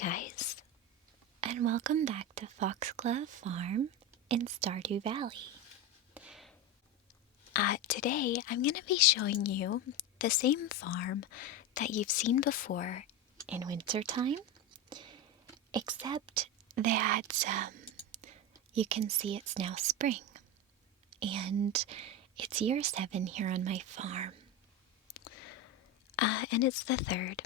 guys, and welcome back to Foxglove Farm in Stardew Valley. Today I'm going to be showing you the same farm that you've seen before in wintertime, except that you can see it's now spring, and it's year 7 here on my farm, and it's the 3rd.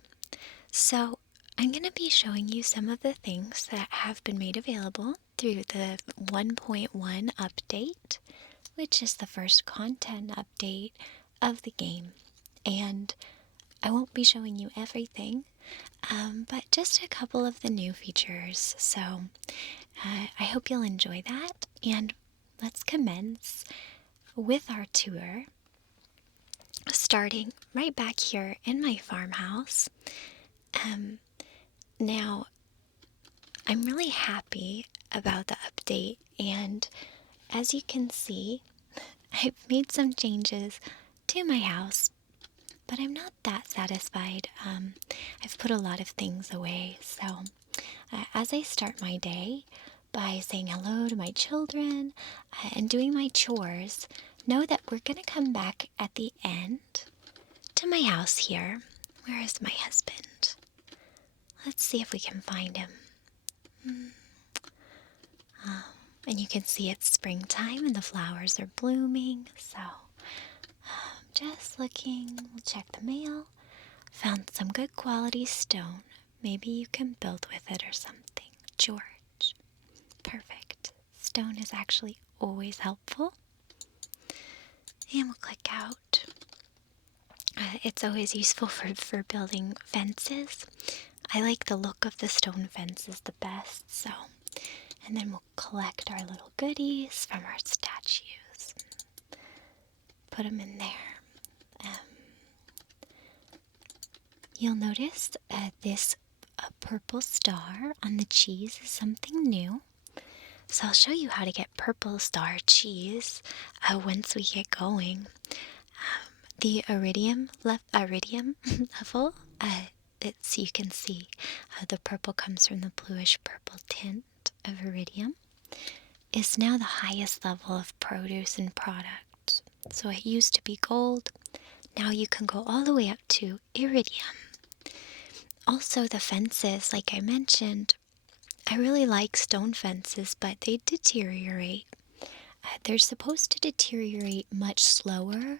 So I'm going to be showing you some of the things that have been made available through the 1.1 update, which is the first content update of the game. And I won't be showing you everything, but just a couple of the new features. So I hope you'll enjoy that. And let's commence with our tour, starting right back here in my farmhouse. Now, I'm really happy about the update, and as you can see, I've made some changes to my house, but I'm not that satisfied. I've put a lot of things away, so as I start my day by saying hello to my children and doing my chores, know that we're going to come back at the end to my house here. Where is my husband? Let's see if we can find him. And you can see it's springtime and the flowers are blooming. So, just looking. We'll check the mail. Found some good quality stone. Maybe you can build with it or something. George. Perfect. Stone is actually always helpful. And we'll click out. It's always useful for building fences. I like the look of the stone fences the best, so. And then we'll collect our little goodies from our statues. Put them in there. You'll notice this purple star on the cheese is something new. So I'll show you how to get purple star cheese once we get going. The iridium level, you can see the purple comes from the bluish purple tint of iridium, is now the highest level of produce and product. So it used to be gold. Now you can go all the way up to iridium. Also the fences, like I mentioned, I really like stone fences, but they deteriorate. They're supposed to deteriorate much slower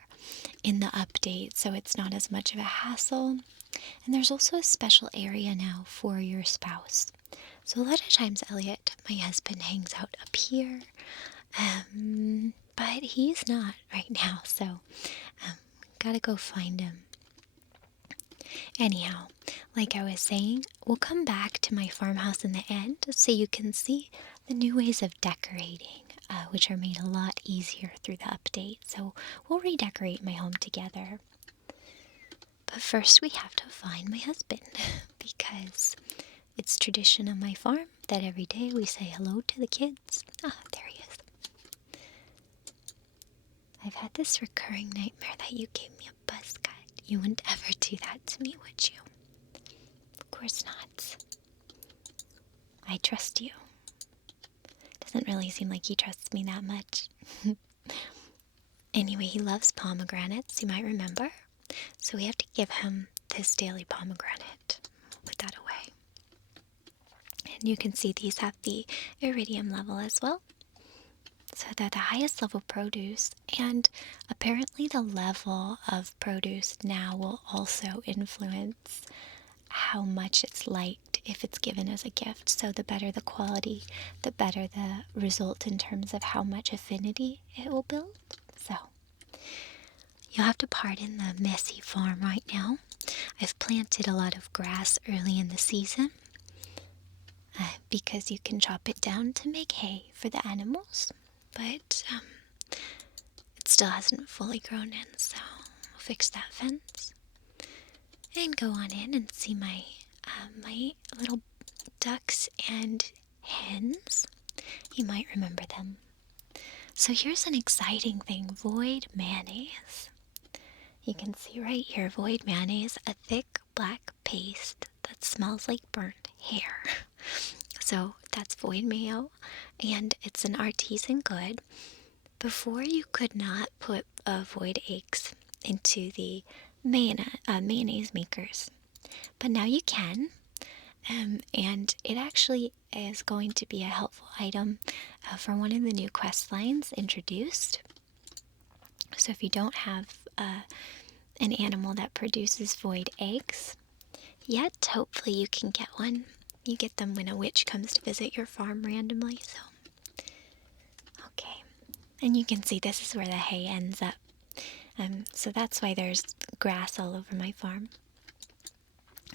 in the update, so it's not as much of a hassle. And there's also a special area now for your spouse. So a lot of times Elliot, my husband, hangs out up here, but he's not right now, so gotta go find him. Anyhow, like I was saying, we'll come back to my farmhouse in the end so you can see the new ways of decorating, which are made a lot easier through the update. So we'll redecorate my home together. But first we have to find my husband because it's tradition on my farm that every day we say hello to the kids. Ah, there he is. I've had this recurring nightmare that you gave me a buzz cut. You wouldn't ever do that to me, would you? Of course not. I trust you. Doesn't really seem like he trusts me that much. Anyway, he loves pomegranates, you might remember. So we have to give him this daily pomegranate. Put that away. And you can see these have the iridium level as well. So they're the highest level produce, and apparently the level of produce now will also influence how much it's liked if it's given as a gift. So the better the quality, the better the result in terms of how much affinity it will build. So you'll have to pardon the messy farm right now. I've planted a lot of grass early in the season because you can chop it down to make hay for the animals. But it still hasn't fully grown in, so I'll fix that fence and go on in and see my little ducks and hens. You might remember them. So here's an exciting thing, void mayonnaise. You can see right here, void mayonnaise, a thick black paste that's smells like burnt hair. So that's void mayo, and it's an artisan good. Before, you could not put void eggs into the mayonnaise makers, but now you can. And it actually is going to be a helpful item for one of the new quest lines introduced. So if you don't have an animal that produces void eggs yet, hopefully you can get one. You get them when a witch comes to visit your farm randomly. So, okay. And you can see this is where the hay ends up. So that's why there's grass all over my farm.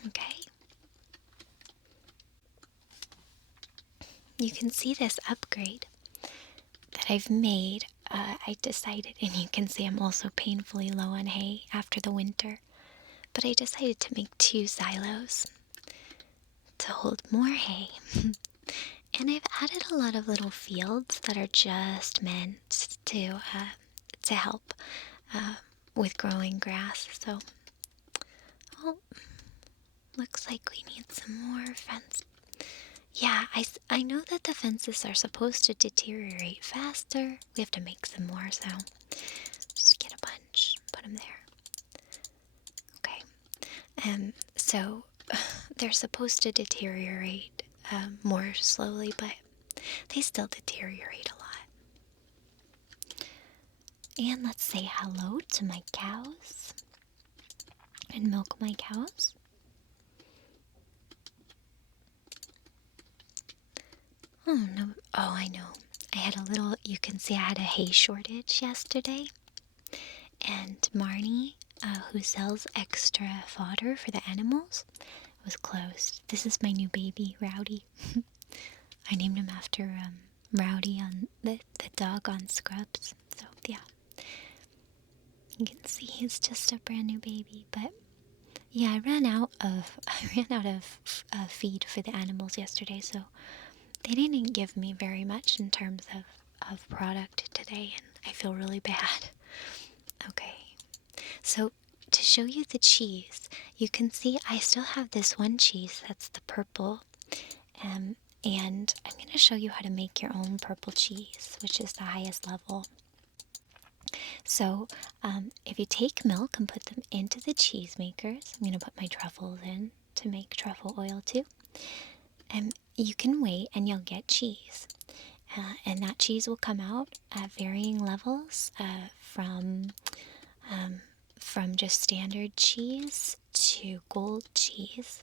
Okay. You can see this upgrade that I've made. I decided, and you can see I'm also painfully low on hay after the winter, but I decided to make 2 silos to hold more hay. And I've added a lot of little fields that are just meant to help with growing grass. So, oh, looks like we need some more fence. Yeah, I know that the fences are supposed to deteriorate faster. We have to make some more, so just get a bunch, put them there. Okay. So they're supposed to deteriorate more slowly, but they still deteriorate a lot. And let's say hello to my cows and milk my cows. Oh, no. Oh, I know. I had a little, you can see I had a hay shortage yesterday. And Marnie, who sells extra fodder for the animals, was closed. This is my new baby, Rowdy. I named him after Rowdy on the dog on Scrubs. So, yeah. You can see he's just a brand new baby. But, yeah, I ran out of feed for the animals yesterday, so they didn't give me very much in terms of product today, and I feel really bad. Okay, so to show you the cheese, you can see I still have this one cheese that's the purple, and I'm going to show you how to make your own purple cheese, which is the highest level. So if you take milk and put them into the cheese makers, I'm going to put my truffles in to make truffle oil too. And you can wait and you'll get cheese. And that cheese will come out at varying levels from just standard cheese to gold cheese.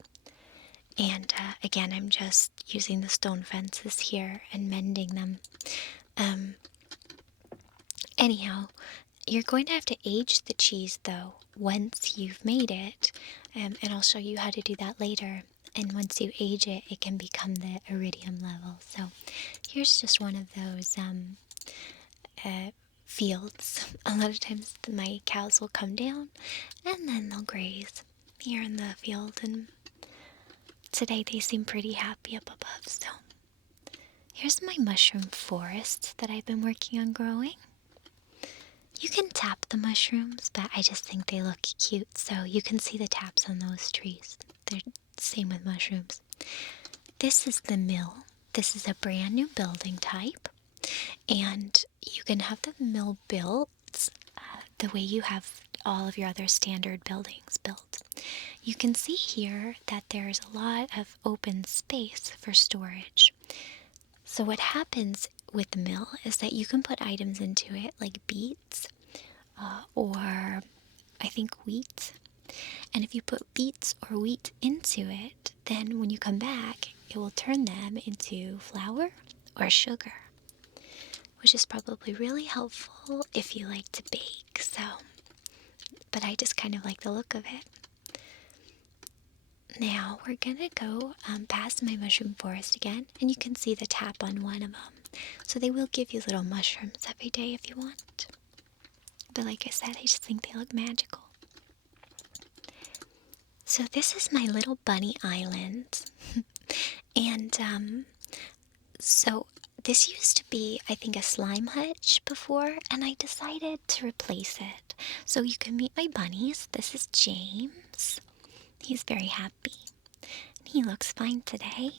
And again, I'm just using the stone fences here and mending them. Anyhow, you're going to have to age the cheese though once you've made it. And I'll show you how to do that later. And once you age it, it can become the iridium level. So here's just one of those fields. A lot of times my cows will come down and then they'll graze here in the field. And today they seem pretty happy up above. So here's my mushroom forest that I've been working on growing. You can tap the mushrooms, but I just think they look cute. So you can see the taps on those trees. They're same with mushrooms. This is the mill. This is a brand new building type, and you can have the mill built the way you have all of your other standard buildings built. You can see here that there's a lot of open space for storage. So what happens with the mill is that you can put items into it like beets or I think wheat. And if you put beets or wheat into it, then when you come back, it will turn them into flour or sugar, which is probably really helpful if you like to bake. So, but I just kind of like the look of it. Now we're gonna go past my mushroom forest again, and you can see the tap on one of them. So they will give you little mushrooms every day if you want. But like I said, I just think they look magical. So this is my little bunny island. And so this used to be, I think, a slime hutch before, and I decided to replace it. So you can meet my bunnies. This is James. He's very happy. And he looks fine today.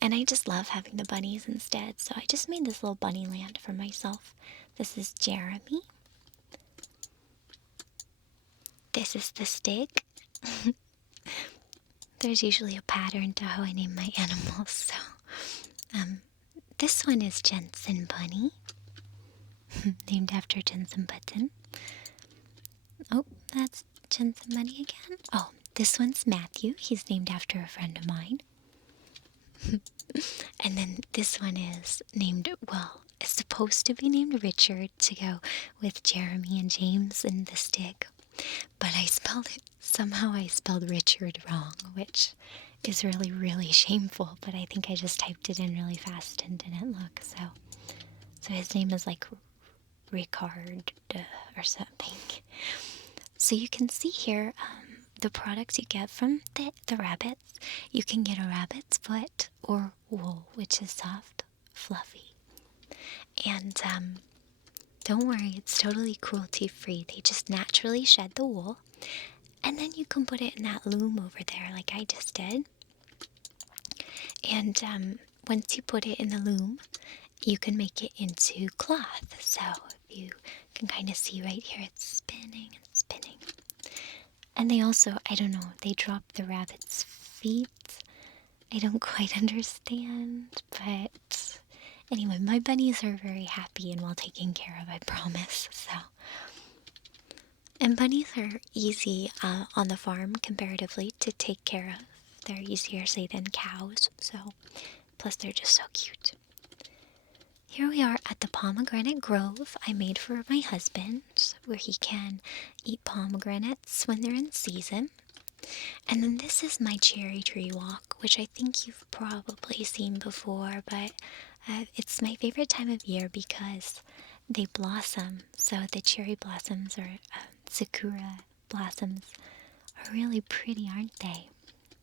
And I just love having the bunnies instead, so I just made this little bunny land for myself. This is Jeremy. This is the stick. There's usually a pattern to how I name my animals, so this one is Jensen Bunny, named after Jensen Button. Oh, that's Jensen Bunny again. Oh, this one's Matthew. He's named after a friend of mine. And then this one is named, well, it's supposed to be named Richard to go with Jeremy and James and the stick. But somehow I spelled Richard wrong, which is really, really shameful. But I think I just typed it in really fast and didn't look. So his name is like Ricard or something. So you can see here the products you get from the rabbits. You can get a rabbit's foot or wool, which is soft, fluffy. And don't worry, it's totally cruelty-free. They just naturally shed the wool. And then you can put it in that loom over there like I just did. And once you put it in the loom, you can make it into cloth. So if you can kind of see right here, it's spinning and spinning. And they also, I don't know, they drop the rabbit's feet. I don't quite understand, but anyway, my bunnies are very happy and well taken care of, I promise. And bunnies are easy on the farm comparatively to take care of. They're easier, say, than cows, plus they're just so cute. Here we are at the pomegranate grove I made for my husband, where he can eat pomegranates when they're in season. And then this is my cherry tree walk, which I think you've probably seen before, but it's my favorite time of year because they blossom. So the cherry blossoms or sakura blossoms are really pretty, aren't they?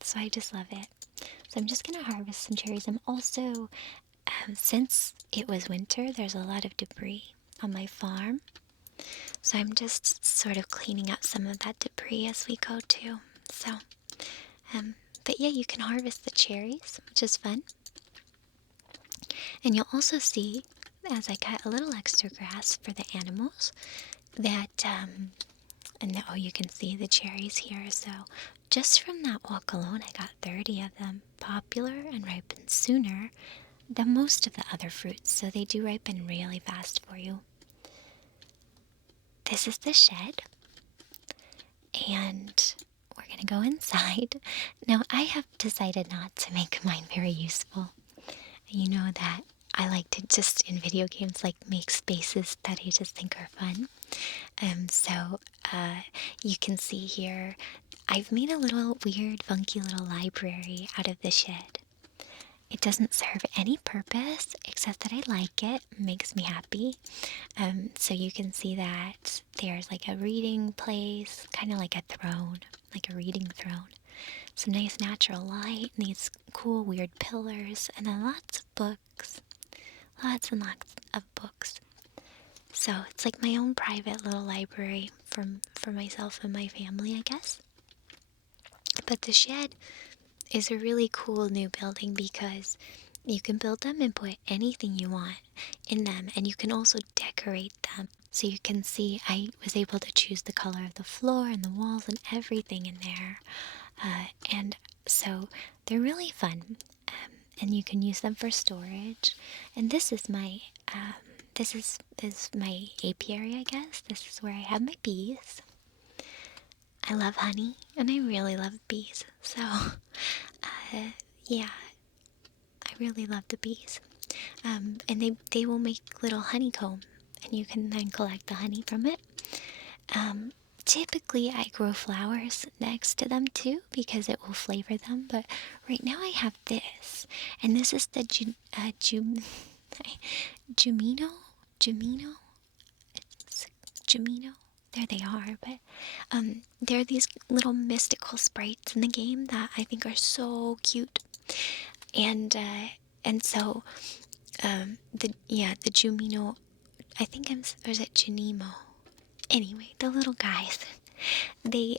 So I just love it. So I'm just going to harvest some cherries. I'm also, since it was winter, there's a lot of debris on my farm. So I'm just sort of cleaning up some of that debris as we go too. So, but yeah, you can harvest the cherries, which is fun. And you'll also see, as I cut a little extra grass for the animals, that, and oh, you can see the cherries here. So just from that walk alone, I got 30 of them, popular and ripen sooner than most of the other fruits. So they do ripen really fast for you. This is the shed. And we're going to go inside. Now, I have decided not to make mine very useful. You know that I like to just, in video games, like make spaces that I just think are fun. So you can see here, I've made a little weird, funky little library out of the shed. It doesn't serve any purpose except that I like it. It makes me happy. So you can see that there's like a reading place, kind of like a throne, like a reading throne. Some nice natural light, and these cool weird pillars, and then lots of books. Lots and lots of books. So it's like my own private little library for myself and my family, I guess. But the shed is a really cool new building because you can build them and put anything you want in them, and you can also decorate them. So you can see I was able to choose the color of the floor and the walls and everything in there. And so they're really fun, and you can use them for storage. And this is my my apiary, I guess. This is where I have my bees. I love honey, and I really love bees. So, yeah, I really love the bees. And they will make little honeycomb, and you can then collect the honey from it. Typically, I grow flowers next to them too because it will flavor them. But right now, I have this, and this is the Jumino. There they are, but there are these little mystical sprites in the game that I think are so cute, and so the Jumino, I think or is it Junimo? Anyway, the little guys, they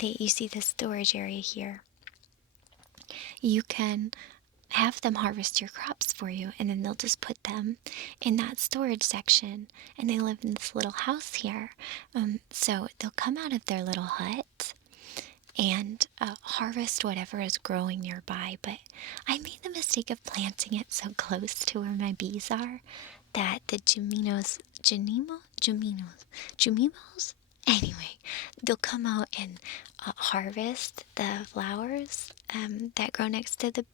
you see the storage area here. You can have them harvest your crops for you, and then they'll just put them in that storage section, and they live in this little house here. So they'll come out of their little hut and harvest whatever is growing nearby. But I made the mistake of planting it so close to where my bees are that the Jumimos, anyway, they'll come out and harvest the flowers that grow next to the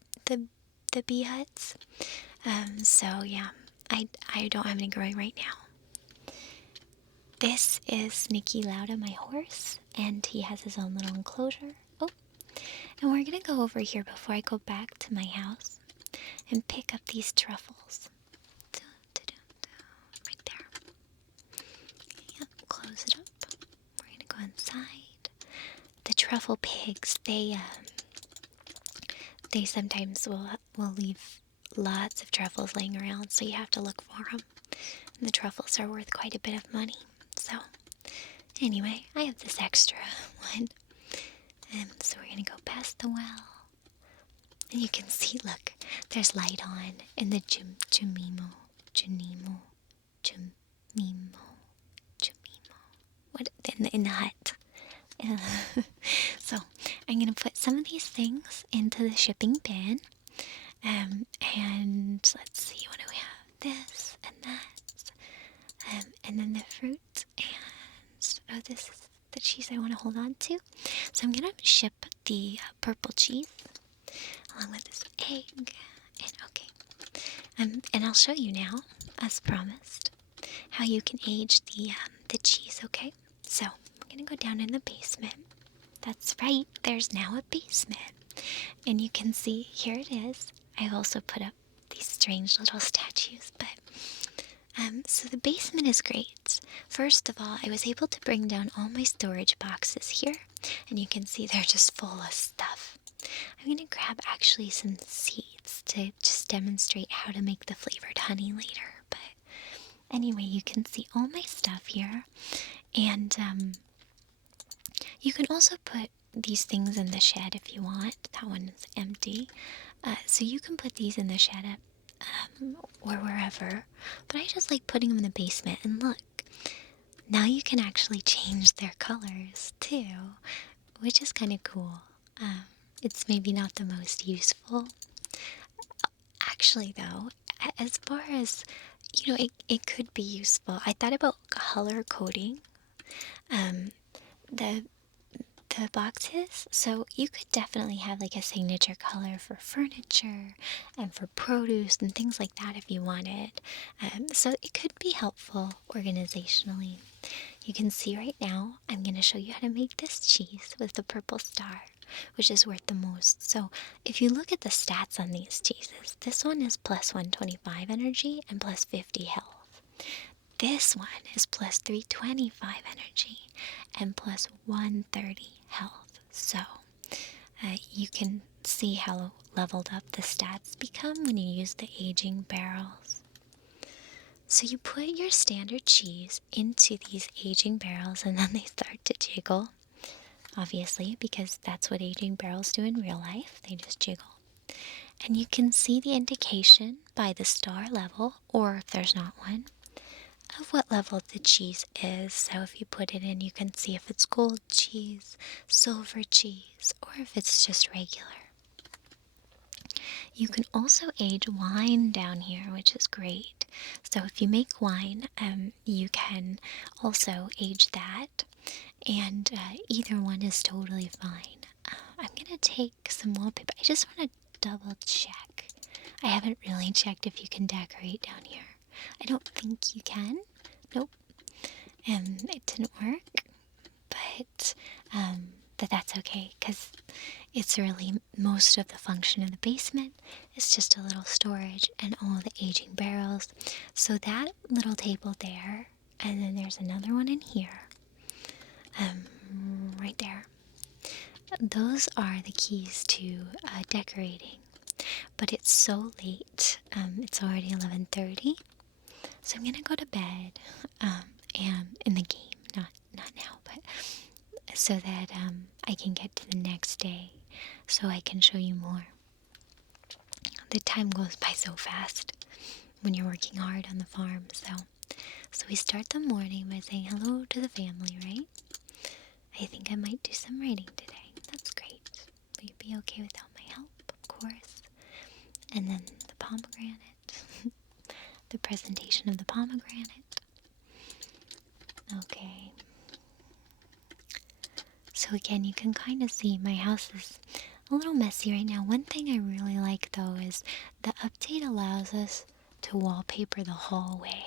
bee huts. So yeah, I don't have any growing right now. This is Nicky Lauda, my horse, and he has his own little enclosure. Oh, and we're gonna go over here before I go back to my house and pick up these truffles. Right there. Yep, close it up. We're gonna go inside. The truffle pigs, they sometimes will leave lots of truffles laying around, so you have to look for them. And the truffles are worth quite a bit of money. So, anyway, I have this extra one. So we're going to go past the well. And you can see, look, there's light on in the Jumimo. What, in the hut. So, I'm going to put some of these things into the shipping bin. And let's see, what do we have? This and that. And then the fruit. And, oh, this is the cheese I want to hold on to. So I'm going to ship the purple cheese along with this egg. And okay. And I'll show you now, as promised, how you can age the cheese, okay? So I'm going to go down in the basement. That's right, there's now a basement. And you can see, here it is. I've also put up these strange little statues, but so the basement is great. First of all, I was able to bring down all my storage boxes here, and you can see they're just full of stuff. I'm going to grab actually some seeds to just demonstrate how to make the flavored honey later, but anyway, you can see all my stuff here, and you can also put these things in the shed if you want. That one is empty. So you can put these in the shed or wherever. But I just like putting them in the basement. And look, now you can actually change their colors too, which is kind of cool. It's maybe not the most useful. Actually, though, as far as, it could be useful. I thought about color coding the boxes, so you could definitely have like a signature color for furniture and for produce and things like that if you wanted. So it could be helpful organizationally. You can see right now I'm going to show you how to make this cheese with the purple star, which is worth the most. So if you look at the stats on these cheeses, this one is plus 125 energy and plus 50 health. This one is plus 325 energy and plus 130 health. So you can see how leveled up the stats become when you use the aging barrels. So you put your standard cheese into these aging barrels, and then they start to jiggle, obviously, because that's what aging barrels do in real life. They just jiggle. And you can see the indication by the star level, or if there's not one, of what level the cheese is. So if you put it in, you can see if it's gold cheese, silver cheese, or if it's just regular. You can also age wine down here, which is great. So if you make wine, you can also age that, and either one is totally fine. I'm going to take some wallpaper. I just want to double check. I haven't really checked if you can decorate down here. I don't think you can. Nope. It didn't work, but that's okay, because it's really most of the function of the basement. It's just a little storage and all the aging barrels. So that little table there, and then there's another one in here, right there. Those are the keys to decorating. But it's so late. It's already 11:30. So I'm gonna go to bed, and in the game, not now, but so that I can get to the next day so I can show you more. The time goes by so fast when you're working hard on the farm. So we start the morning by saying hello to the family, right? I think I might do some writing today. That's great. Will you be okay without my help? Of course. And then the pomegranate. The presentation of the pomegranate. Okay. So again, you can kind of see my house is a little messy right now. One thing I really like though is the update allows us to wallpaper the hallway,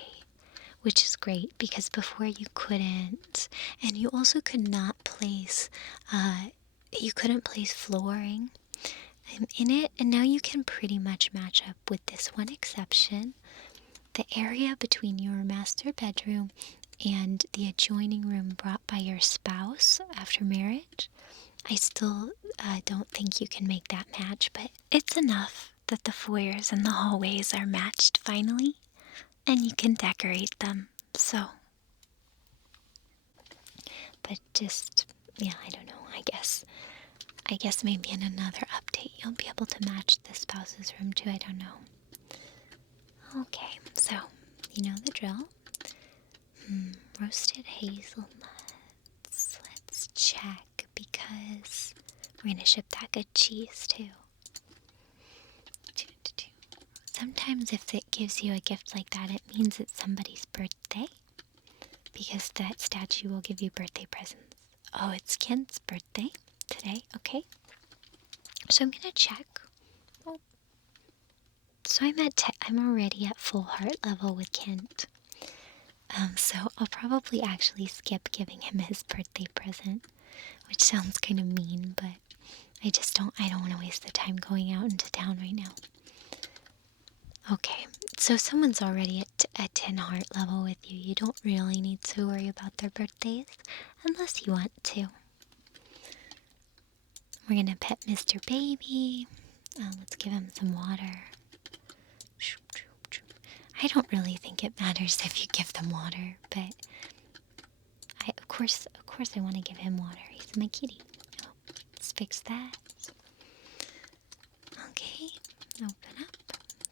which is great because before you couldn't. And you also could not place, you couldn't place flooring in it. And now you can pretty much match up with this one exception. The area between your master bedroom and the adjoining room brought by your spouse after marriage, I still don't think you can make that match, but it's enough that the foyers and the hallways are matched finally, and you can decorate them. So, but just, yeah, I don't know, I guess maybe in another update you'll be able to match the spouse's room too, I don't know. Okay, so, you know the drill. Roasted hazelnuts. Let's check because we're going to ship that good cheese too. Sometimes if it gives you a gift like that, it means it's somebody's birthday because that statue will give you birthday presents. Oh, it's Kent's birthday today. Okay. So I'm going to check. Oh. So I'm already at full heart level with Kent. So I'll probably actually skip giving him his birthday present, which sounds kind of mean, but I don't want to waste the time going out into town right now. Okay, so someone's already at 10 heart level with you. You don't really need to worry about their birthdays unless you want to. We're gonna pet Mr. Baby. Let's give him some water. I don't really think it matters if you give them water, but of course I want to give him water. He's my kitty. Oh, let's fix that. Okay, open up.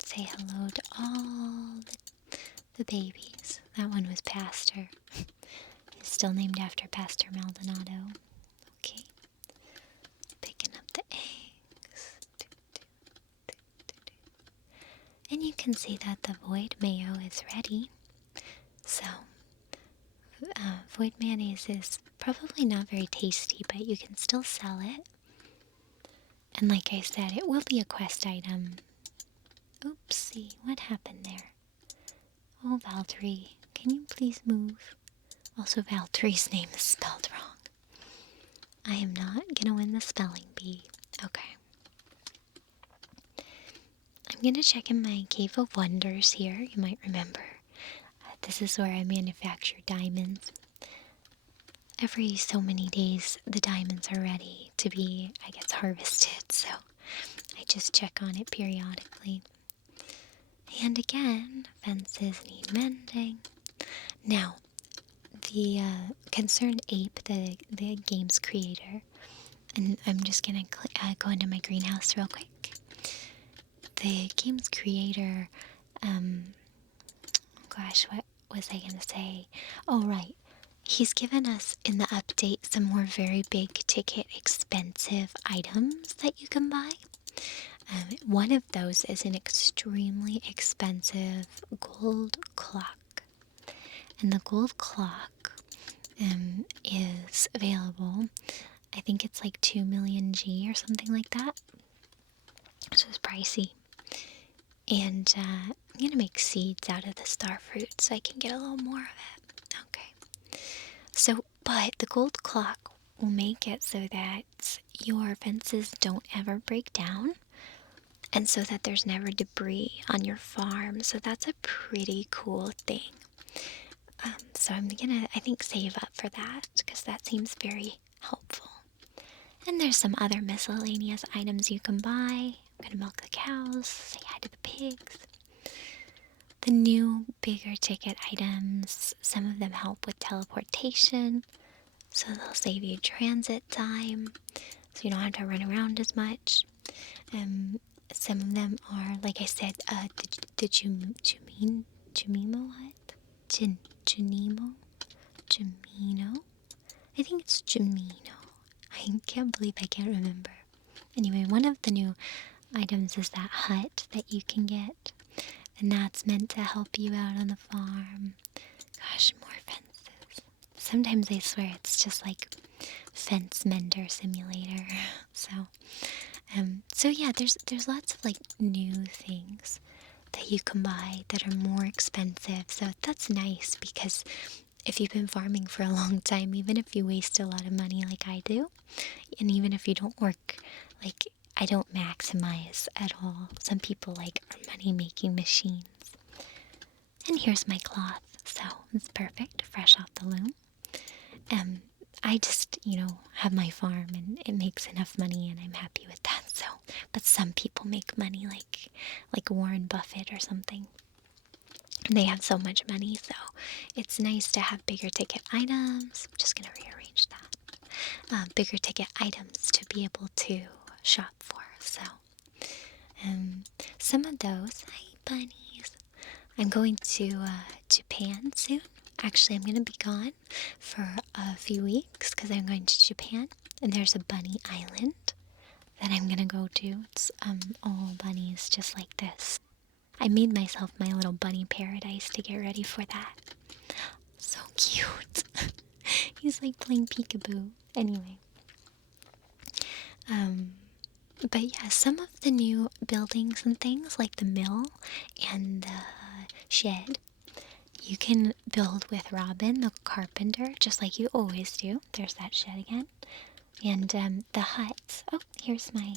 Say hello to all the babies. That one was Pastor. He's still named after Pastor Maldonado. Okay. Picking up the eggs. And you can see that the void mayo is ready. So, void mayonnaise is probably not very tasty, but you can still sell it. And like I said, it will be a quest item. Oopsie, what happened there? Oh, Valtteri, can you please move? Also, Valtteri's name is spelled wrong. I am not gonna win the spelling bee. Okay. I'm gonna check in my Cave of Wonders here. You might remember. This is where I manufacture diamonds. Every so many days, the diamonds are ready to be, I guess, harvested. So I just check on it periodically. And again, fences need mending. Now, the Concerned Ape, the game's creator, and I'm just gonna go into my greenhouse real quick. The game's creator, gosh, what was I gonna say? Oh, right. He's given us in the update some more very big ticket expensive items that you can buy. One of those is an extremely expensive gold clock. And the gold clock is available. I think it's like 2 million G or something like that. So it's pricey. And I'm going to make seeds out of the star fruit so I can get a little more of it. Okay. So, but the gold clock will make it so that your fences don't ever break down. And so that there's never debris on your farm. So that's a pretty cool thing. So I'm going to, I think, save up for that because that seems very helpful. And there's some other miscellaneous items you can buy. I'm going to milk the cows, say hi to the pigs. The new bigger ticket items, some of them help with teleportation. So they'll save you transit time, so you don't have to run around as much. Um, some of them are, like I said, Chumimo what? Junimo? Jumino? I think it's Jumino. I can't believe I can't remember. Anyway, one of the new items is that hut that you can get, and that's meant to help you out on the farm. Gosh, more fences. Sometimes I swear it's just like fence mender simulator. So yeah, there's lots of like new things that you can buy that are more expensive. So that's nice because if you've been farming for a long time, even if you waste a lot of money like I do, and even if you don't work, like I don't maximize at all. Some people like are money making machines. And here's my cloth, so it's perfect, fresh off the loom. I just, have my farm and it makes enough money and I'm happy with that. So, but some people make money like Warren Buffett or something. They have so much money, so it's nice to have bigger ticket items. I'm just gonna rearrange that. Bigger ticket items to be able to shop for. So, some of those, hi bunnies. I'm going to Japan soon. Actually, I'm going to be gone for a few weeks because I'm going to Japan. And there's a bunny island that I'm going to go to. It's all bunnies just like this. I made myself my little bunny paradise to get ready for that. So cute. He's like playing peekaboo. Anyway. But yeah, some of the new buildings and things like the mill and the shed, you can build with Robin, the carpenter, just like you always do. There's that shed again. And the hut. Oh, here's my...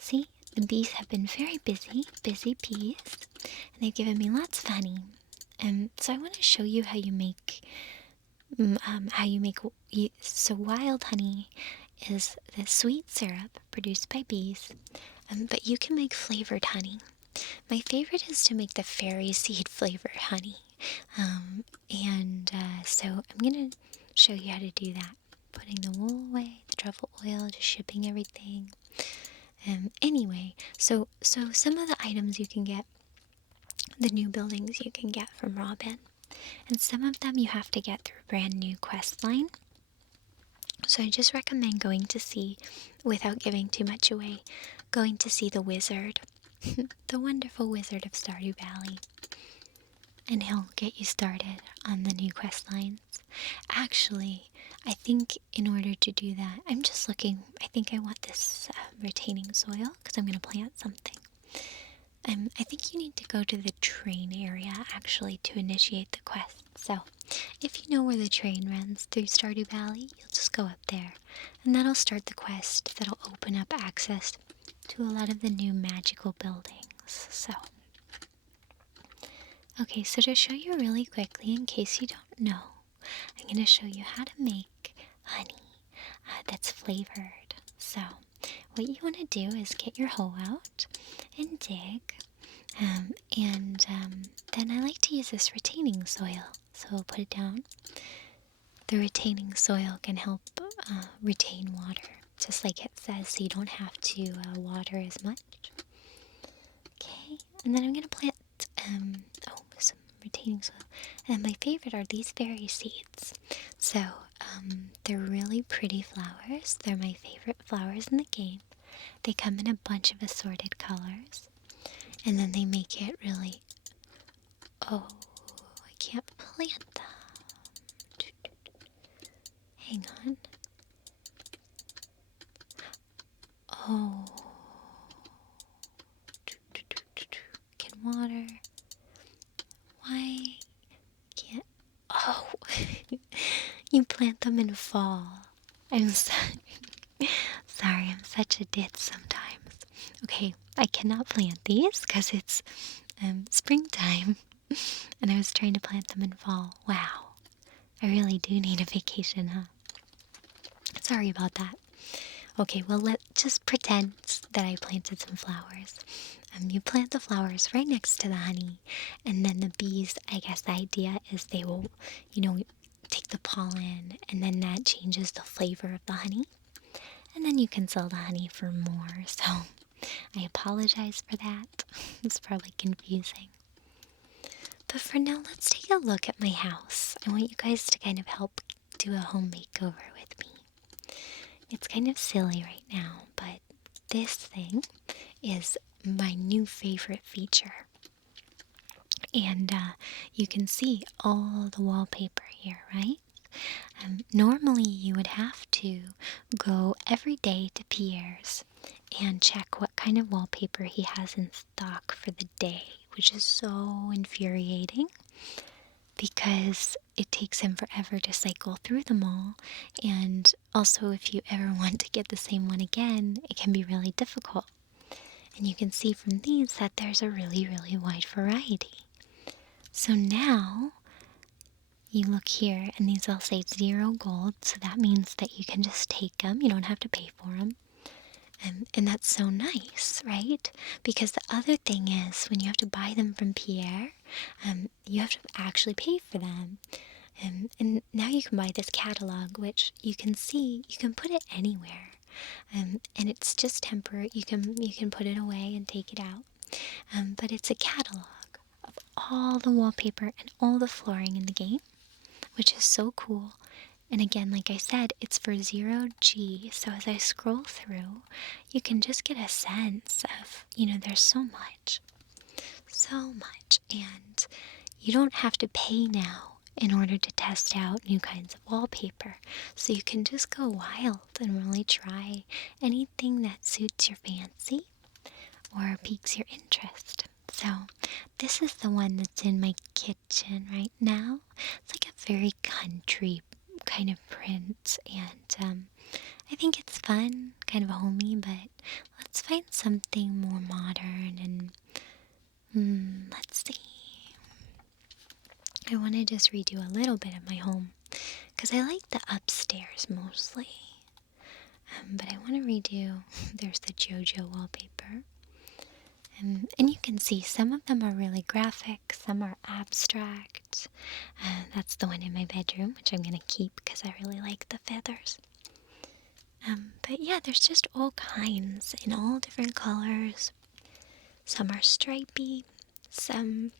See? The bees have been very busy. Busy bees. And they've given me lots of honey. So I want to show you how you make... So wild honey is the sweet syrup produced by bees. But you can make flavored honey. My favorite is to make the fairy seed flavored honey. So I'm going to show you how to do that. Putting the wool away, the truffle oil, just shipping everything. Anyway, so some of the items you can get, the new buildings you can get from Robin. And some of them you have to get through a brand new quest line. So I just recommend going to see, without giving too much away, going to see the wizard. The wonderful wizard of Stardew Valley. And he'll get you started on the new quest lines. Actually, I think in order to do that, I'm just looking, I think I want this retaining soil because I'm going to plant something. I think you need to go to the train area actually to initiate the quest. So if you know where the train runs through Stardew Valley, you'll just go up there and that'll start the quest. That'll open up access to a lot of the new magical buildings. So, okay, so to show you really quickly, in case you don't know, I'm going to show you how to make honey that's flavored. So, what you want to do is get your hoe out and dig. Then I like to use this retaining soil. So I'll put it down. The retaining soil can help retain water, just like it says, so you don't have to water as much. Okay, and then I'm going to plant some retaining soil. And my favorite are these fairy seeds. So they're really pretty flowers. They're my favorite flowers in the game. They come in a bunch of assorted colors. And then they make it really... Oh, I can't plant them. Hang on. Oh. Can water... Why can't... Oh. You plant them in fall. I'm sorry. Sorry, I'm such a ditz sometimes. Okay, I cannot plant these because it's springtime. And I was trying to plant them in fall. Wow. I really do need a vacation, huh? Sorry about that. Okay, well, let's just pretend that I planted some flowers. You plant the flowers right next to the honey, and then the bees, I guess the idea is they will, take the pollen, and then that changes the flavor of the honey. And then you can sell the honey for more. So I apologize for that. It's probably confusing. But for now, let's take a look at my house. I want you guys to kind of help do a home makeover with me. It's kind of silly right now, but this thing is my new favorite feature. And you can see all the wallpaper here, right? Normally you would have to go every day to Pierre's and check what kind of wallpaper he has in stock for the day, which is so infuriating because it takes him forever to cycle through them all. And also, if you ever want to get the same one again, it can be really difficult. And you can see from these that there's a really, really wide variety. So now you look here, and these all say 0 gold, so that means that you can just take them. You don't have to pay for them. And that's so nice, right? Because the other thing is, when you have to buy them from Pierre, you have to actually pay for them. And now you can buy this catalog, which you can see, you can put it anywhere. And it's just temporary. You can put it away and take it out. But it's a catalog of all the wallpaper and all the flooring in the game, which is so cool. And again, like I said, it's for 0G, so as I scroll through, you can just get a sense of, there's so much, and you don't have to pay now in order to test out new kinds of wallpaper, so you can just go wild and really try anything that suits your fancy or piques your interest. So this is the one that's in my kitchen right now. It's like a very country kind of print, and I think it's fun, kind of homey, but let's find something more modern. And let's see, I want to just redo a little bit of my home because I like the upstairs mostly, but I want to redo, there's the JoJo wallpaper. And you can see some of them are really graphic, some are abstract. That's the one in my bedroom, which I'm going to keep because I really like the feathers. But yeah, there's just all kinds in all different colors. Some are stripy, some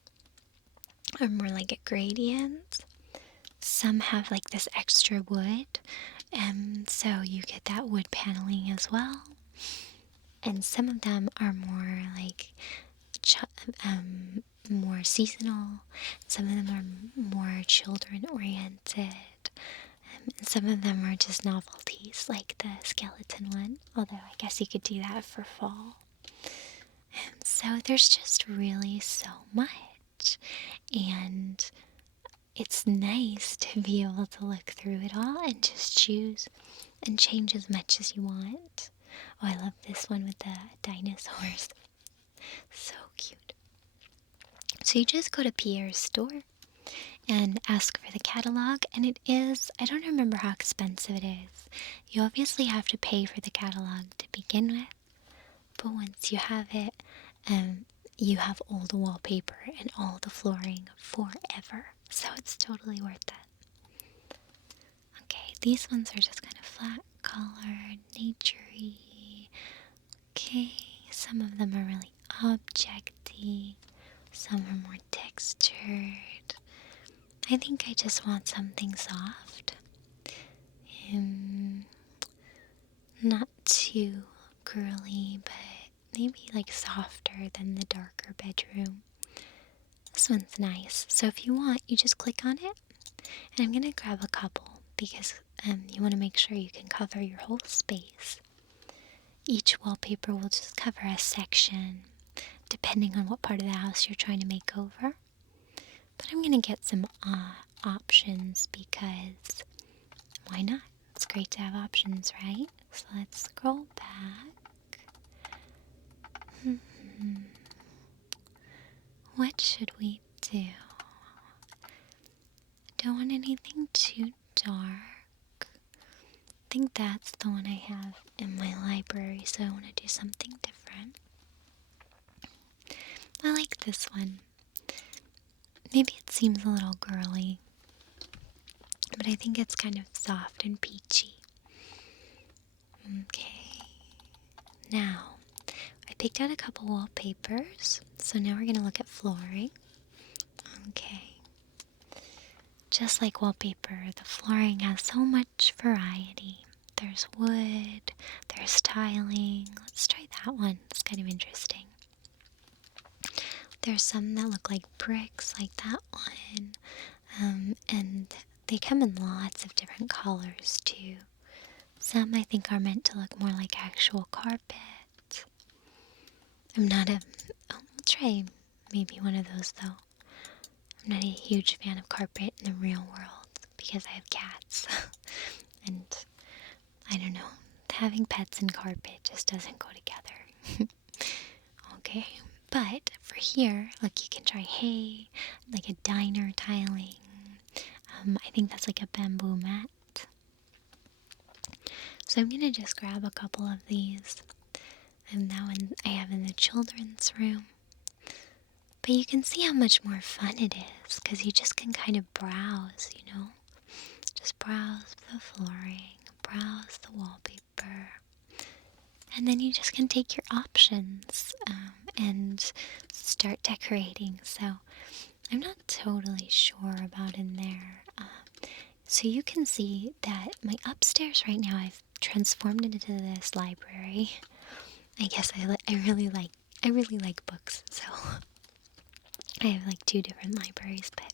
are more like a gradient. Some have like this extra wood, so you get that wood paneling as well. And some of them are more like more seasonal. Some of them are more children oriented. And some of them are just novelties, like the skeleton one. Although I guess you could do that for fall. So there's just really so much. And it's nice to be able to look through it all and just choose and change as much as you want. Oh, I love this one with the dinosaurs. So cute. So you just go to Pierre's store and ask for the catalog, and it is, I don't remember how expensive it is. You obviously have to pay for the catalog to begin with, but once you have it, you have all the wallpaper and all the flooring forever, so it's totally worth it. Okay, these ones are just kind of flat colored, naturey. Okay, some of them are really objecty, some are more textured. I think I just want something soft. Not too girly, but maybe like softer than the darker bedroom. This one's nice. So if you want, you just click on it. And I'm going to grab a couple because you want to make sure you can cover your whole space. Each wallpaper will just cover a section depending on what part of the house you're trying to make over. But I'm going to get some options because why not? It's great to have options, right? So let's scroll back. What should we do? Don't want anything too dark. I think that's the one I have in my library, so I want to do something different. I like this one. Maybe it seems a little girly. but I think it's kind of soft and peachy. Okay, now I picked out a couple wallpapers, so now we're gonna look at flooring. Okay, just like wallpaper, the flooring has so much variety. There's wood, there's tiling. Let's try that one, it's kind of interesting. There's some that look like bricks, like that one, and they come in lots of different colors too. Some I think are meant to look more like actual carpet. I'm not a. Oh, we'll try maybe one of those though. I'm not a huge fan of carpet in the real world because I have cats. And I don't know, having pets and carpet just doesn't go together. Okay, but for here, look, you can try hay, like a diner tiling. I think that's like a bamboo mat. So I'm gonna just grab a couple of these. And that one I have in the children's room. But you can see how much more fun it is because you just can kind of browse, you know? Just browse the flooring, browse the wallpaper, and then you just can take your options and start decorating. So I'm not totally sure about in there. So you can see that my upstairs right now I've transformed it into this library. I guess I really like books, so I have like two different libraries. But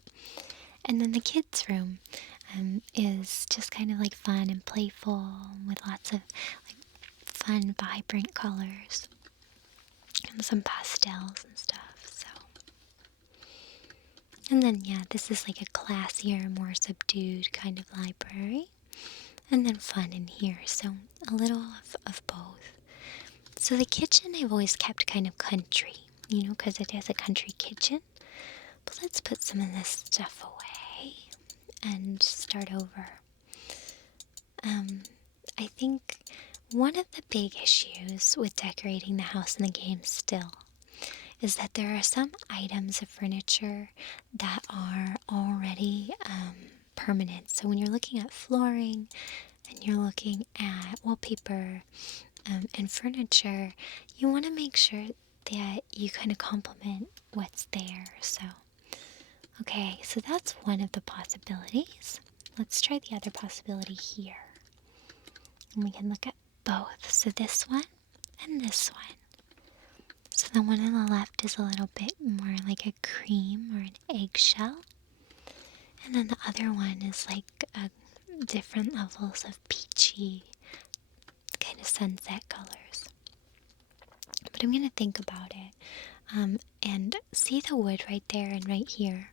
and then the kids' room is just kind of like fun and playful with lots of like fun, vibrant colors and some pastels and stuff. So, and then yeah, this is like a classier, more subdued kind of library, and then fun in here. So a little of both. So the kitchen I've always kept kind of country, you know, because it is a country kitchen. But let's put some of this stuff away and start over. I think one of the big issues with decorating the house in the game still is that there are some items of furniture that are already permanent. So when you're looking at flooring and you're looking at wallpaper and furniture, you want to make sure that you kind of complement what's there. So, okay, so that's one of the possibilities. Let's try the other possibility here. And we can look at both. So this one and this one. So the one on the left is a little bit more like a cream or an eggshell. And then the other one is like different levels of peachy, kind of sunset colors. But I'm going to think about it. And see the wood right there and right here.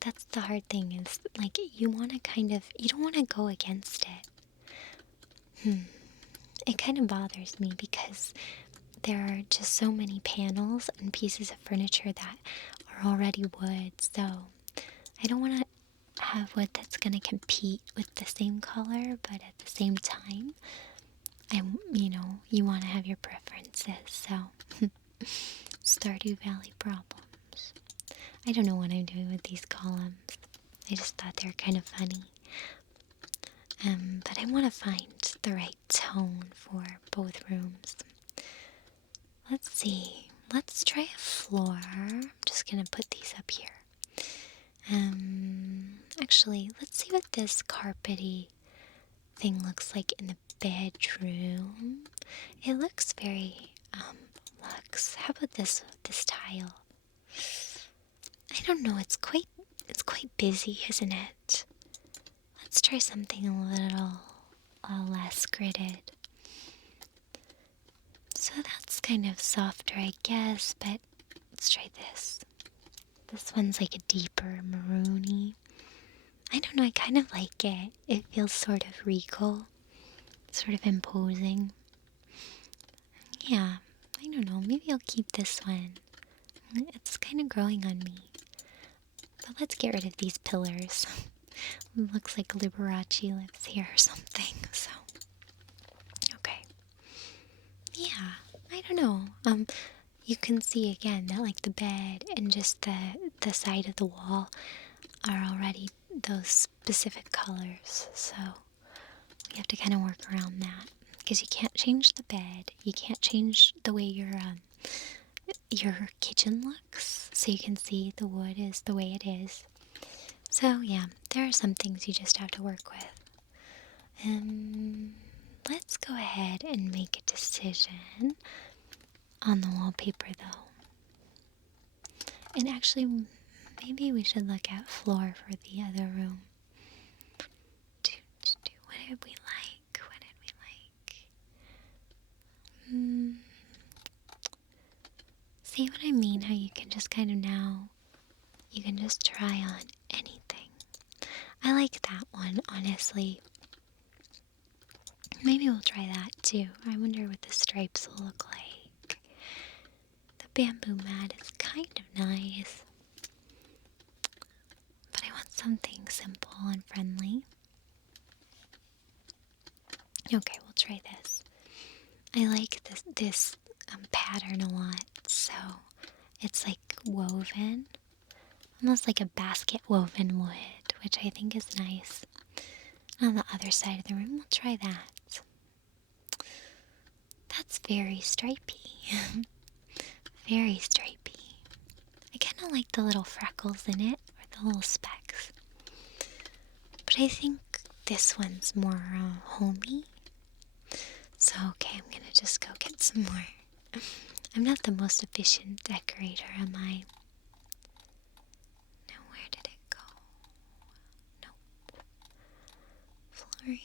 That's the hard thing is like you want to you don't want to go against it. It kind of bothers me because there are just so many panels and pieces of furniture that are already wood. So I don't want to have wood that's going to compete with the same color, but at the same time, you want to have your preferences. So Stardew Valley problems. I don't know what I'm doing with these columns. I just thought they were kind of funny. But I want to find the right tone for both rooms. Let's see. Let's try a floor. I'm just going to put these up here. Actually, let's see what this carpety thing looks like in the bedroom. It looks very luxe. How about this tile? I don't know. It's quite busy, isn't it? Let's try something a little less gridded. So that's kind of softer, I guess, but let's try this. This one's like a deeper maroony. I don't know, I kind of like it. It feels sort of regal, sort of imposing. Yeah, I don't know, maybe I'll keep this one. It's kind of growing on me. But let's get rid of these pillars. Looks like Liberace lives here or something, so. Okay. Yeah, I don't know. You can see again that like the bed and just the side of the wall are already those specific colors, so you have to kind of work around that because you can't change the bed, you can't change the way your kitchen looks, so you can see the wood is the way it is. So yeah, there are some things you just have to work with. Let's go ahead and make a decision on the wallpaper though. And actually, maybe we should look at floor for the other room. What did we like? What did we like? See what I mean? How you can just kind of now, you can just try on anything. I like that one, honestly. Maybe we'll try that too. I wonder what the stripes will look like. The bamboo mat is kind of nice. But I want something simple and friendly. Okay, we'll try this. I like this pattern a lot. So it's like woven, almost like a basket woven wood, which I think is nice. On the other side of the room, we'll try that. That's very stripy. Very stripy. I kind of like the little freckles in it, or the little specks. But I think this one's more homey. So, okay, I'm gonna just go get some more. I'm not the most efficient decorator, am I? Now, where did it go? Nope. Flooring.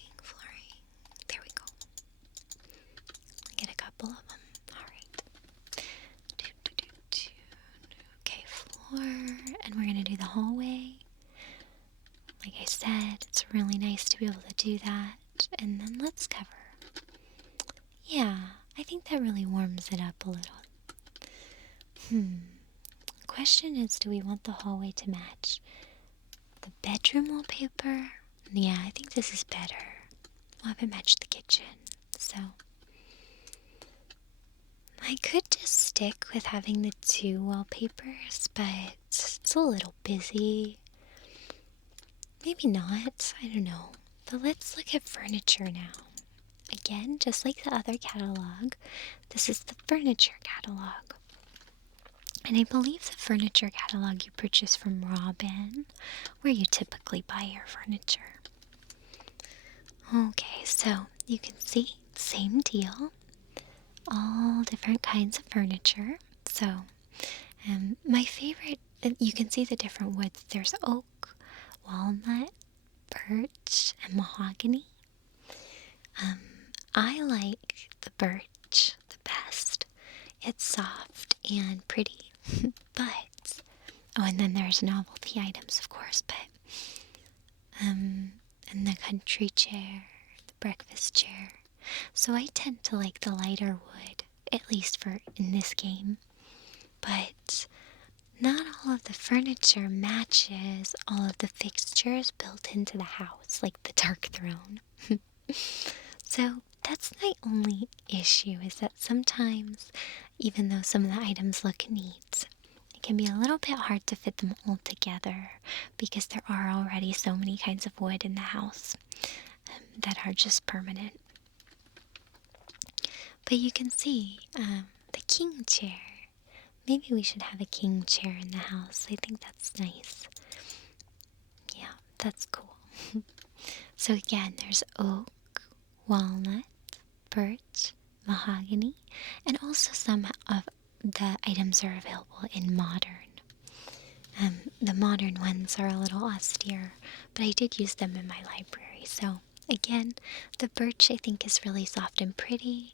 There we go. Get a couple of them. Alright. Okay, floor. And we're gonna do the hallway. Like I said, it's really nice to be able to do that. And then let's cover. Yeah, I think that really warms it up a little. Question is, do we want the hallway to match the bedroom wallpaper? Yeah, I think this is better. We'll have it match the kitchen. So I could just stick with having the two wallpapers, but it's a little busy. Maybe not, I don't know. But let's look at furniture now. Again, just like the other catalog, this is the furniture catalog. And I believe the furniture catalog you purchase from Robin, where you typically buy your furniture. Okay, so you can see, same deal. All different kinds of furniture. So, my favorite, you can see the different woods. There's oak, walnut, birch, and mahogany. I like the birch the best. It's soft and pretty, but, oh, and then there's novelty items, of course, but, and the country chair, the breakfast chair. So I tend to like the lighter wood, at least for in this game. But not all of the furniture matches all of the fixtures built into the house, like the dark throne. So that's my only issue, is that sometimes, even though some of the items look neat, it can be a little bit hard to fit them all together because there are already so many kinds of wood in the house that are just permanent. But you can see the king chair. Maybe we should have a king chair in the house. I think that's nice. Yeah, that's cool. So again, there's oak, walnut, birch, mahogany, and also some of the items are available in modern. The modern ones are a little austere, but I did use them in my library. So again, the birch I think is really soft and pretty,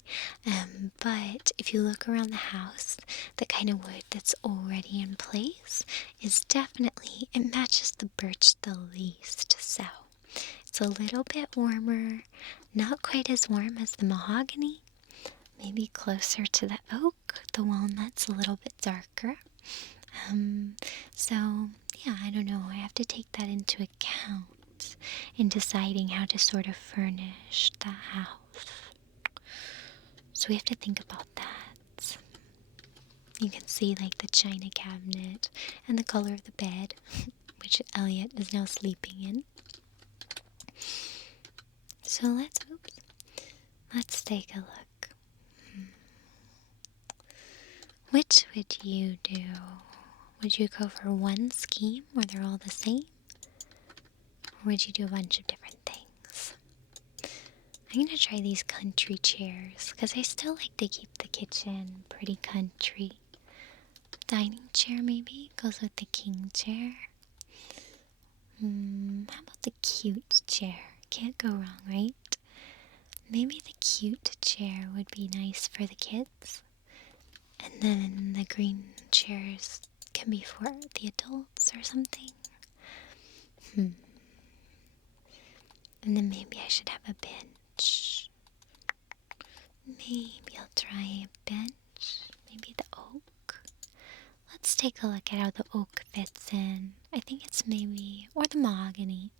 but if you look around the house, the kind of wood that's already in place is definitely, it matches the birch the least. So it's a little bit warmer, not quite as warm as the mahogany, maybe closer to the oak. The walnut's a little bit darker. So yeah, I don't know. I have to take that into account in deciding how to sort of furnish the house. So we have to think about that. You can see like the china cabinet and the color of the bed, which Elliot is now sleeping in. So let's take a look. Which would you do? Would you go for one scheme where they're all the same? Or would you do a bunch of different things? I'm gonna try these country chairs because I still like to keep the kitchen pretty country. Dining chair maybe goes with the king chair. How about the cute chair? Can't go wrong, right? Maybe the cute chair would be nice for the kids. And then the green chairs can be for the adults or something. And then maybe I should have a bench. Maybe I'll try a bench. Maybe the oak. Let's take a look at how the oak fits in. I think it's maybe, or the mahogany.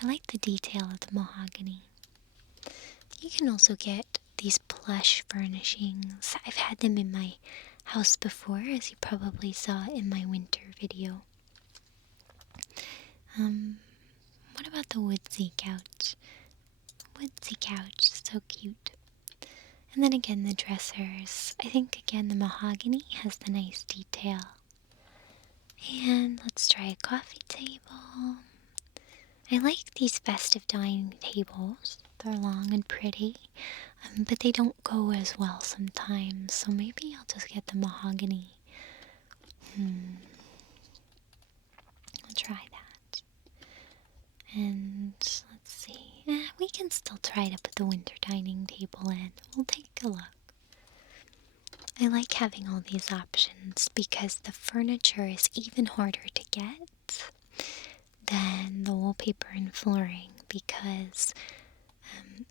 I like the detail of the mahogany. You can also get these plush furnishings. I've had them in my house before, as you probably saw in my winter video. What about the woodsy couch? Woodsy couch, so cute. And then again, the dressers. I think again the mahogany has the nice detail. And let's try a coffee table. I like these festive dining tables. They're long and pretty, but they don't go as well sometimes. So maybe I'll just get the mahogany. I'll try that. And let's see. We can still try to put the winter dining table in. We'll take a look. I like having all these options because the furniture is even harder to get than the wallpaper and flooring because,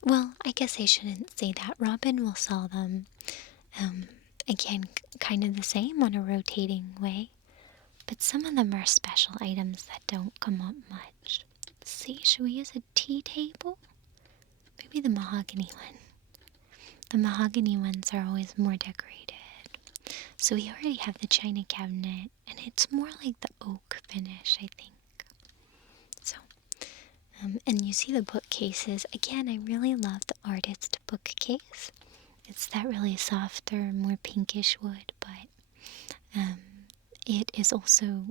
well, I guess I shouldn't say that. Robin will sell them, again, kind of the same on a rotating way, but some of them are special items that don't come up much. Let's see, should we use a tea table? Maybe the mahogany one. The mahogany ones are always more decorated. So we already have the china cabinet, and it's more like the oak finish, I think. So, and you see the bookcases. Again, I really love the artist bookcase. It's that really softer, more pinkish wood, but it is also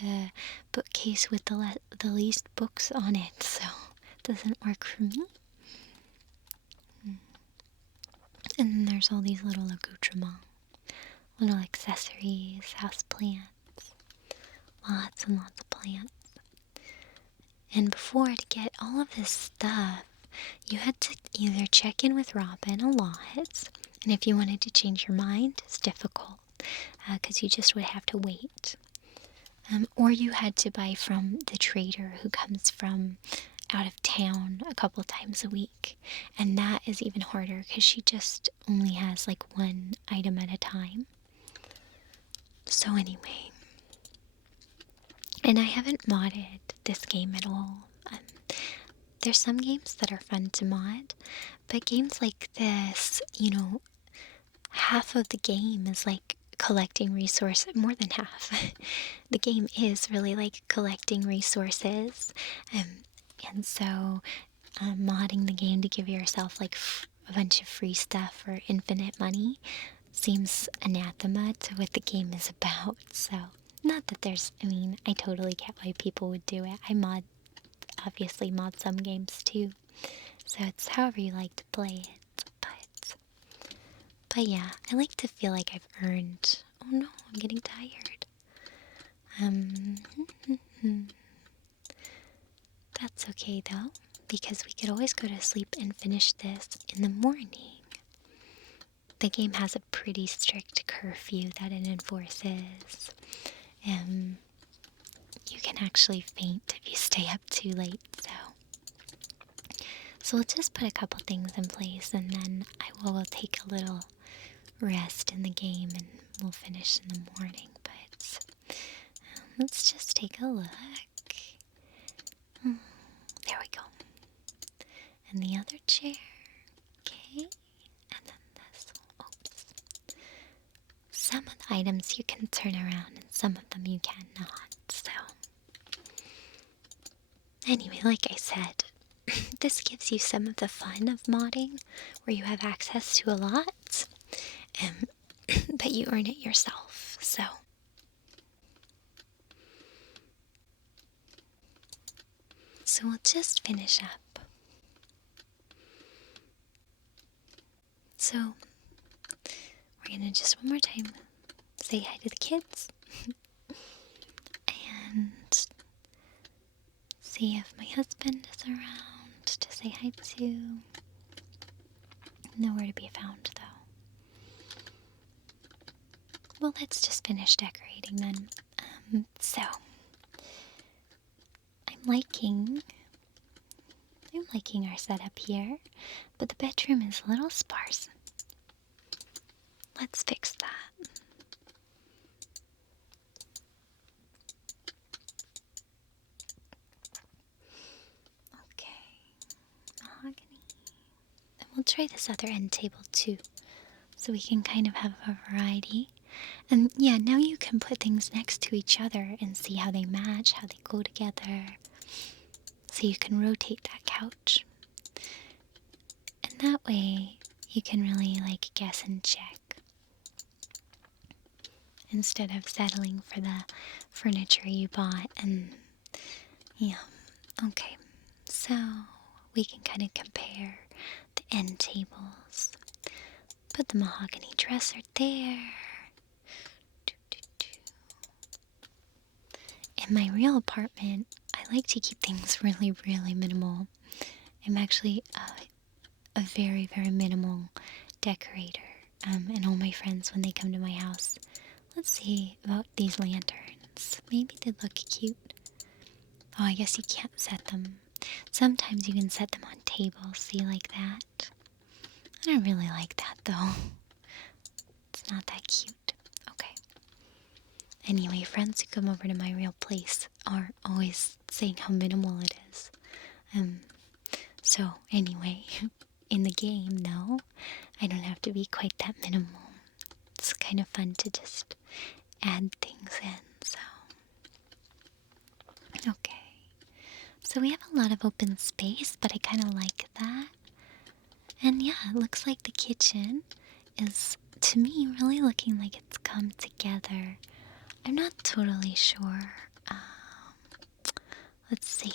the bookcase with the least books on it, so it doesn't work for me. And then there's all these little accoutrements, little accessories, house plants, lots and lots of plants. And before, to get all of this stuff, you had to either check in with Robin a lot, and if you wanted to change your mind, it's difficult, because you just would have to wait. Or you had to buy from the trader who comes from out of town a couple times a week. And that is even harder because she just only has like one item at a time. So anyway, and I haven't modded this game at all. There's some games that are fun to mod, but games like this, half of the game is like collecting resources, more than half. The game is really like collecting resources, and so modding the game to give yourself like a bunch of free stuff for infinite money seems anathema to what the game is about. So not that I totally get why people would do it. I obviously mod some games too, so it's however you like to play it. But yeah, I like to feel like I've earned. Oh no, I'm getting tired. That's okay though, because we could always go to sleep and finish this in the morning. The game has a pretty strict curfew that it enforces. You can actually faint if you stay up too late, so let's just put a couple things in place and then I will take a little rest in the game and we'll finish in the morning. But let's just take a look. There we go. And the other chair. Okay. And then this. Oops. Some of the items you can turn around and some of them you cannot. So Anyway, like I said, this gives you some of the fun of modding, where you have access to a lot, but you earn it yourself. So we'll just finish up. So we're gonna just one more time say hi to the kids and see if my husband is around to say hi to. Nowhere to be found, though. Well, let's just finish decorating then. So I'm liking our setup here, but the bedroom is a little sparse. Let's fix that. Okay, mahogany. And we'll try this other end table too, so we can kind of have a variety. And yeah, now you can put things next to each other and see how they match, how they go together. So you can rotate that couch. And that way you can really guess and check, instead of settling for the furniture you bought. And yeah, okay. So we can kind of compare the end tables. Put the mahogany dresser there. In my real apartment, I like to keep things really, really minimal. I'm actually a very, very minimal decorator. And all my friends, when they come to my house, let's see about these lanterns. Maybe they look cute. Oh, I guess you can't set them. Sometimes you can set them on tables, see, like that. I don't really like that, though. It's not that cute. Okay. Anyway, friends who come over to my real place are always saying how minimal it is. So anyway, in the game, no, I don't have to be quite that minimal. It's kind of fun to just add things in, so. Okay. So we have a lot of open space, but I kind of like that. And yeah, it looks like the kitchen is, to me, really looking like it's come together. I'm not totally sure. Let's see.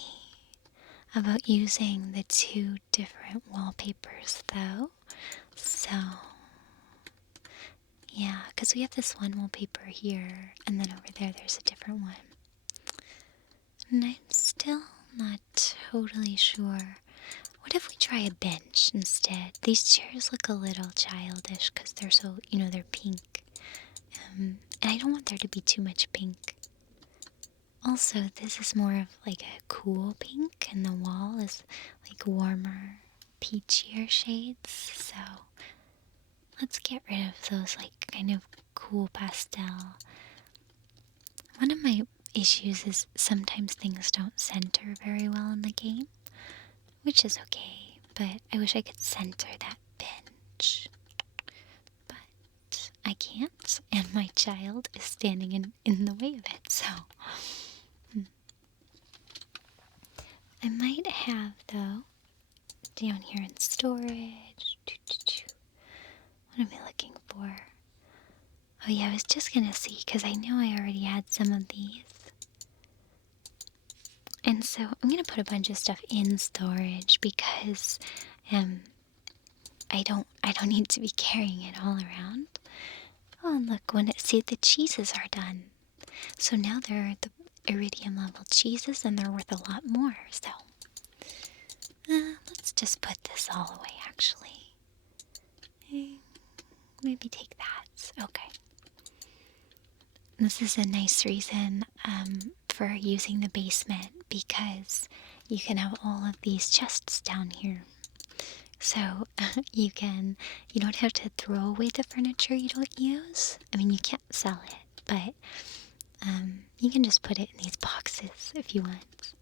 About using the two different wallpapers, though. So, yeah, because we have this one wallpaper here, and then over there's a different one. And I'm still not totally sure. What if we try a bench instead? These chairs look a little childish because they're so, they're pink. And I don't want there to be too much pink. Also, this is more of a cool pink, and the wall is warmer, peachier shades. So let's get rid of those kind of cool pastel. One of my issues is sometimes things don't center very well in the game, which is okay, but I wish I could center that bench. But I can't, and my child is standing in the way of it, so. I might have, though, down here in storage. What am I looking for? Oh yeah, I was just gonna see, because I know I already had some of these. And so I'm gonna put a bunch of stuff in storage because I don't need to be carrying it all around. Oh, and look, see, the cheeses are done. So now they're the iridium level cheeses, and they're worth a lot more. So let's just put this all away, actually. Maybe take that. Okay. This is a nice reason for using the basement, because you can have all of these chests down here. So you don't have to throw away the furniture you don't use. I mean, you can't sell it, but you can just put it in these boxes if you want.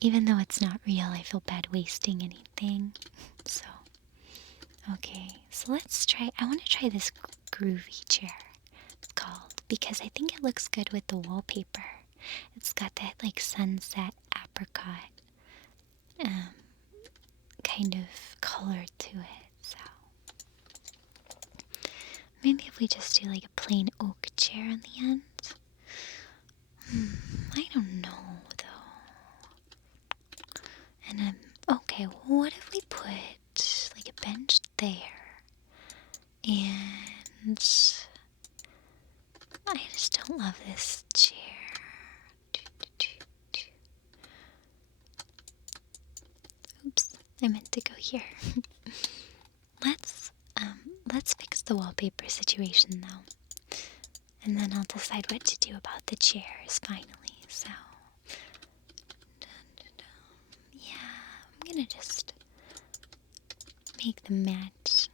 Even though it's not real, I feel bad wasting anything. So, okay, so let's try, I want to try this groovy chair, it's called, because I think it looks good with the wallpaper. It's got that sunset apricot kind of color to it. So maybe if we just do like a plain oak chair on the end. I don't know though. And okay, well, what if we put like a bench there? And I just don't love this chair. Oops, I meant to go here. Let's fix the wallpaper situation though. And then I'll decide what to do about the chairs finally. So yeah, I'm gonna just make them match.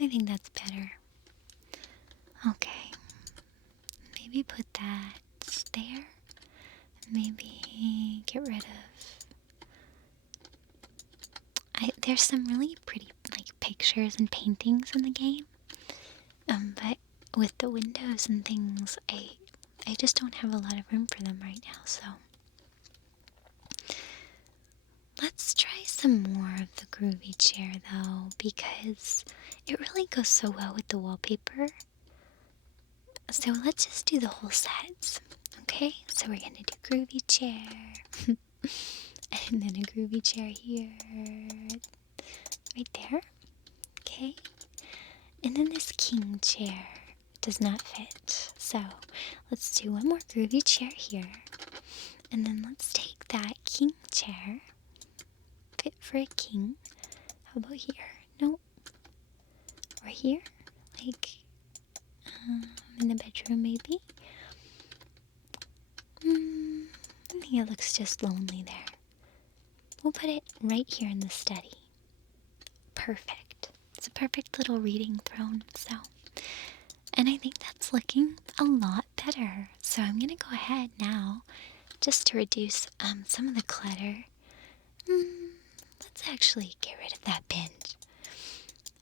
I think that's better. Okay. Maybe put that there. Maybe get rid of... there's some really pretty like pictures and paintings in the game. But with the windows and things, I just don't have a lot of room for them right now, so let's try some more of the groovy chair though, because it really goes so well with the wallpaper. So let's just do the whole set. Okay, so we're gonna do groovy chair, and then a groovy chair here, right there. Okay, and then this king chair does not fit. So let's do one more groovy chair here, and then let's take that king chair, fit for a king. How about here? No, or here, like in the bedroom maybe. I think it looks just lonely there. We'll put it right here in the study. Perfect. It's a perfect little reading throne, so. And I think that's looking a lot better. So I'm gonna go ahead now, just to reduce some of the clutter. Let's actually get rid of that bench.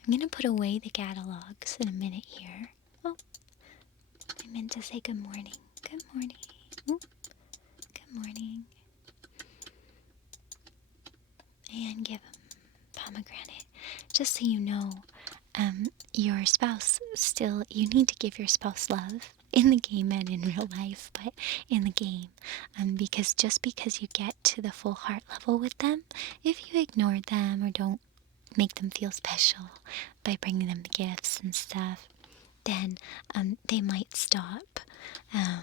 I'm gonna put away the catalogs in a minute here. Oh, I meant to say good morning. Good morning. Ooh. Good morning. And give him pomegranate. Just so you know, your spouse still, you need to give your spouse love in the game and in real life, but in the game. Because just because you get to the full heart level with them, if you ignore them or don't make them feel special by bringing them gifts and stuff, then they might stop. Or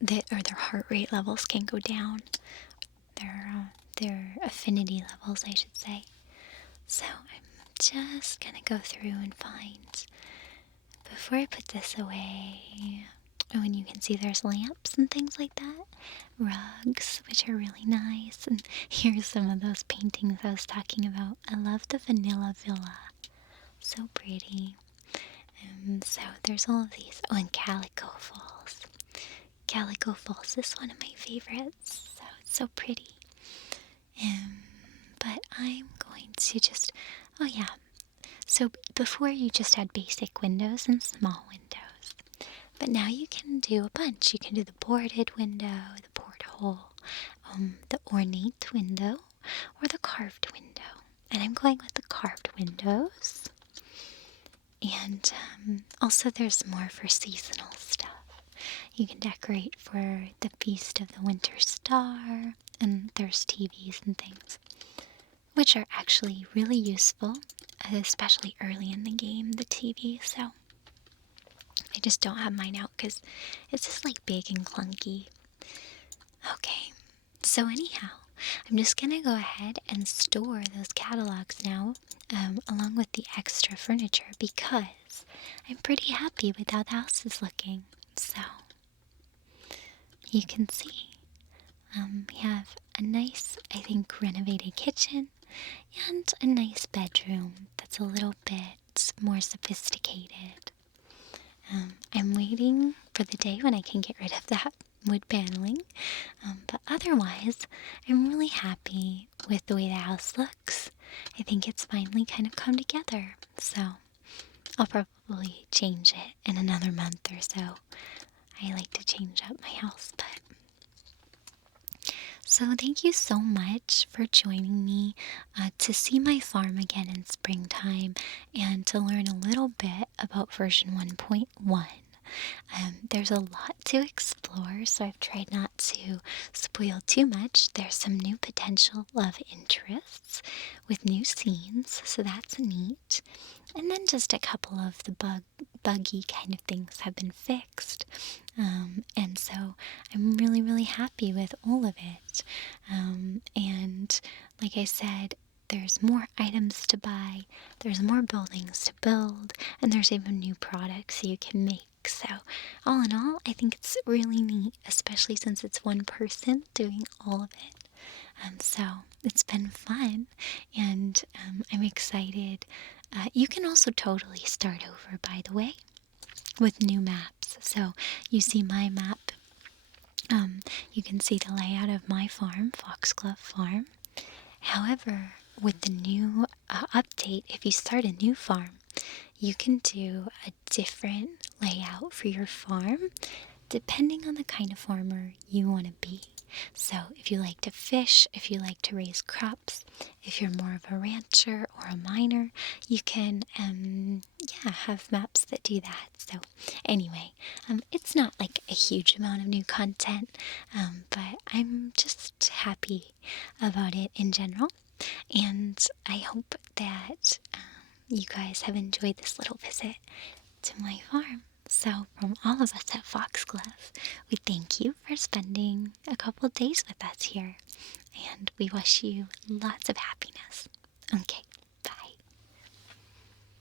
their heart rate levels can go down. Their affinity levels, I should say. So I'm just gonna go through and find, before I put this away, oh, and you can see there's lamps and things like that, rugs, which are really nice, and here's some of those paintings I was talking about. I love the vanilla villa, so pretty. So there's all of these. Oh, and Calico Falls. Calico Falls is one of my favorites, so it's so pretty. But I'm going to just, oh yeah, so before you just had basic windows and small windows, but now you can do a bunch. You can do the boarded window, the porthole, the ornate window, or the carved window. And I'm going with the carved windows. And also there's more for seasonal stuff. You can decorate for the Feast of the Winter Star, and there's TVs and things, which are actually really useful, especially early in the game, the TV, so I just don't have mine out because it's just like big and clunky. Okay, so anyhow, I'm just gonna go ahead and store those catalogs now, along with the extra furniture, because I'm pretty happy with how the house is looking. So you can see we have a nice, I think, renovated kitchen and a nice bedroom that's a little bit more sophisticated. I'm waiting for the day when I can get rid of that wood paneling, but otherwise I'm really happy with the way the house looks. I think it's finally kind of come together, so I'll probably change it in another month or so. I like to change up my house, but So, thank you so much for joining me to see my farm again in springtime and to learn a little bit about version 1.1. There's a lot to explore, so I've tried not to spoil too much. There's some new potential love interests with new scenes, so that's neat. And then just a couple of the buggy kind of things have been fixed. And so I'm really, really happy with all of it. And like I said, there's more items to buy, there's more buildings to build, and there's even new products you can make. So, all in all, I think it's really neat, especially since it's one person doing all of it. So it's been fun, and I'm excited. You can also totally start over, by the way, with new maps. So you see my map. You can see the layout of my farm, Foxglove Farm. However, with the new update, if you start a new farm, you can do a different layout for your farm depending on the kind of farmer you want to be. So, if you like to fish, if you like to raise crops, if you're more of a rancher or a miner, you can, have maps that do that. So, anyway, it's not like a huge amount of new content, but I'm just happy about it in general. And I hope that you guys have enjoyed this little visit to my farm. So, from all of us at Foxglove, we thank you for spending a couple days with us here, and we wish you lots of happiness. Okay,